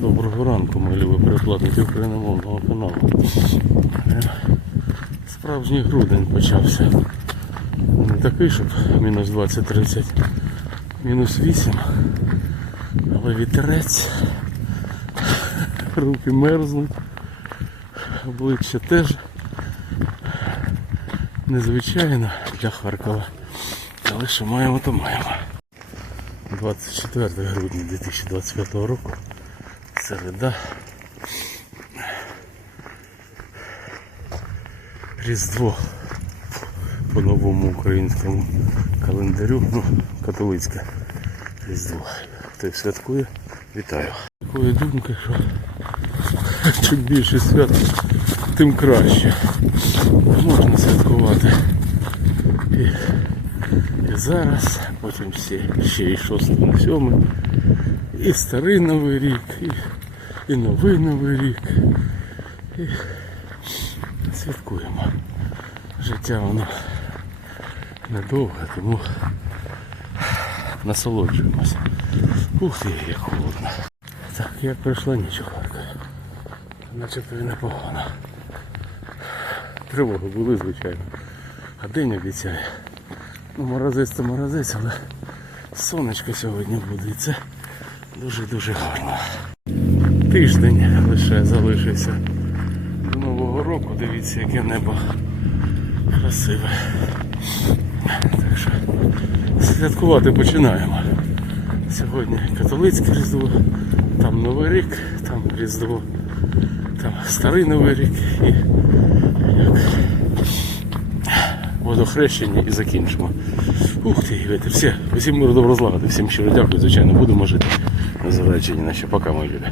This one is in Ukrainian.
Доброго ранку, мої любі перекладники україномовного каналу. Справжній грудень почався. Не такий, щоб мінус 20-30, мінус 8, але вітерець, руки мерзнуть, обличчя теж незвичайно для Харкова. Але що маємо, то маємо. 24 грудня 2025 року. Середа. Різдво по новому українському календарю. Ну, католицьке Різдво. Хто святкує, вітаю. Такої думки, що чим більше свят, тим краще. Можна святкувати. І, і зараз, потім всі, ще і 6 і 7 і старий Новий рік, і, і новий Новий рік. І святкуємо. Життя воно недовге, тому насолоджуємося. Ух ти, як холодно. Так, як пройшла ніч Харкові. Начебто і непогано. Тривоги були, звичайно. А день обіцяє. Ну, морозець то морозець, але сонечко сьогодні буде. І це дуже-дуже гарно. Тиждень лише залишився до Нового року. Дивіться, яке небо красиве. Так що святкувати починаємо. Сьогодні католицьке Різдво, там Новий рік, там Різдво, там Старий Новий рік і як водохрещення і закінчимо. Ух ти, вітер, все, усім миру добро злагоди, всім щиро дякую, звичайно, будемо жити. На завершенні наші пока, мої люди.